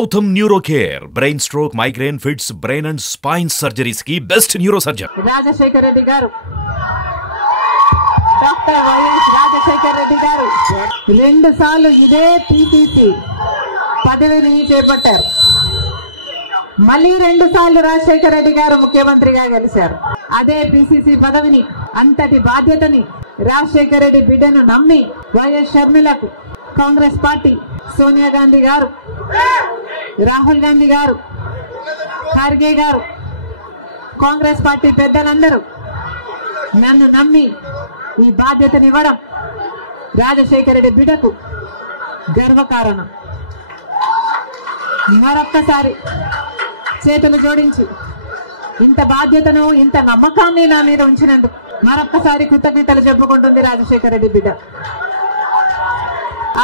Gautam neuro care brain stroke migraine fits brain and spine surgeries की best neuro surgeon Rajasekhar Reddy garu doctor YS Rajasekhar Reddy garu 2 సార్లు ఇదే PCC పదవిని చేపట్టారు. మళ్ళీ 2 సార్లు రాజశేఖర్ రెడ్డి గారు ముఖ్యమంత్రిగా గెలిచారు. అదే పిసిసి పదవిని అంతటి బాధ్యతని రాజశేఖర్ రెడ్డి బిడ్డను నమ్మి వైఎస్ షర్మిలకు కాంగ్రెస్ పార్టీ సోనియా గాంధీ గారు, రాహుల్ గాంధీ గారు, ఖర్గే గారు, కాంగ్రెస్ పార్టీ పెద్దలందరూ నన్ను నమ్మి ఈ బాధ్యతని ఇవ్వడం రాజశేఖర రెడ్డి బిడ్డకు గర్వకారణం. మరొక్కసారి చేతులు జోడించి ఇంత బాధ్యతను, ఇంత నమ్మకాన్ని నా మీద ఉంచినందుకు మరొక్కసారి కృతజ్ఞతలు చెప్పుకుంటుంది రాజశేఖర రెడ్డి బిడ్డ.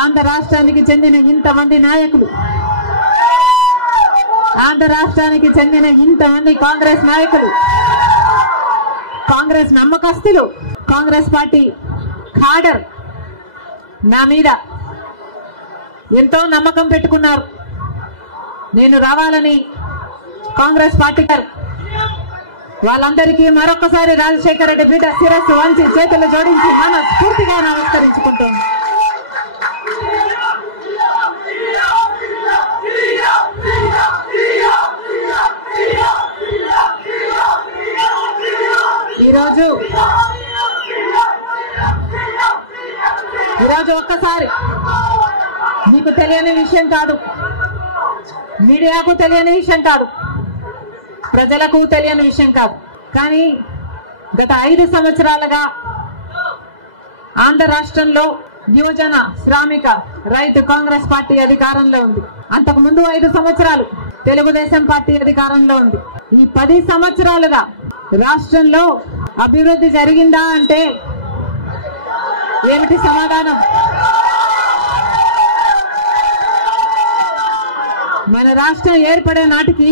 ఆంధ్ర రాష్ట్రానికి చెందిన ఇంతమంది నాయకులు, ఆంధ్ర రాష్ట్రానికి చెందిన ఇంతమంది కాంగ్రెస్ నాయకులు, కాంగ్రెస్ నమ్మకస్తులు, కాంగ్రెస్ పార్టీ ఖాడర్ నా మీద ఎంతో నమ్మకం పెట్టుకున్నారు. నేను రావాలని కాంగ్రెస్ పార్టీ వాళ్ళందరికీ మరొకసారి రాజశేఖర రెడ్డి బిడ్డ శిరస్సు వంచి చేతులు జోడించి మనస్ఫూర్తిగా నమస్కరించుకుంటాను. ఈరోజు ఒక్కసారి మీకు తెలియని విషయం కాదు, మీడియాకు తెలియని విషయం కాదు, ప్రజలకు తెలియని విషయం కాదు. కానీ గత 5 సంవత్సరాలుగా ఆంధ్ర రాష్ట్రంలో యువజన శ్రామిక రైతు కాంగ్రెస్ పార్టీ అధికారంలో ఉంది. అంతకు ముందు 5 సంవత్సరాలు తెలుగుదేశం పార్టీ అధికారంలో ఉంది. ఈ 10 సంవత్సరాలుగా రాష్ట్రంలో అభివృద్ధి జరిగిందా అంటే ఏమిటి సమాధానం? మన రాష్ట్రం ఏర్పడే నాటికి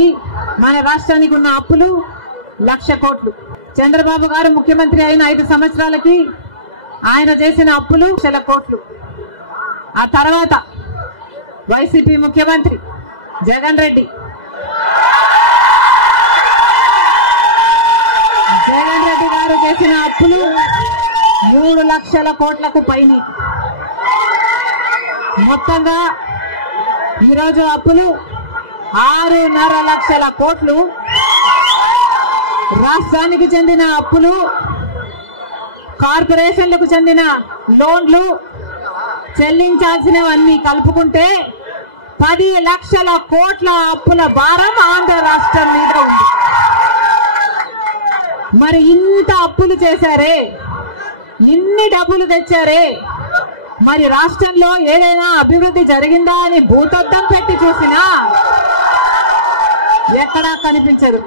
మన రాష్ట్రానికి ఉన్న అప్పులు 1,00,000 కోట్లు. చంద్రబాబు గారు ముఖ్యమంత్రి అయిన 5 సంవత్సరాలకి ఆయన చేసిన అప్పులు 1,00,000 కోట్లు. ఆ తర్వాత వైసీపీ ముఖ్యమంత్రి జగన్ రెడ్డి గారు చేసిన అప్పులు 3,00,000 కోట్లకు పైన. మొత్తంగా ఈరోజు అప్పులు 6.5 లక్షల కోట్లు. రాష్ట్రానికి చెందిన అప్పులు, కార్పొరేషన్లకు చెందిన లోన్లు చెల్లించాల్సినవన్నీ కలుపుకుంటే 10 లక్షల కోట్ల అప్పుల భారం ఆంధ్ర రాష్ట్రం మీద ఉంది. మరి ఇంత అప్పులు చేశారే, ఇన్ని డబ్బులు తెచ్చారే, మరి రాష్ట్రంలో ఏదైనా అభివృద్ధి జరిగిందా అని భూతద్దం పెట్టి చూసినా ఎక్కడా కనిపించదు.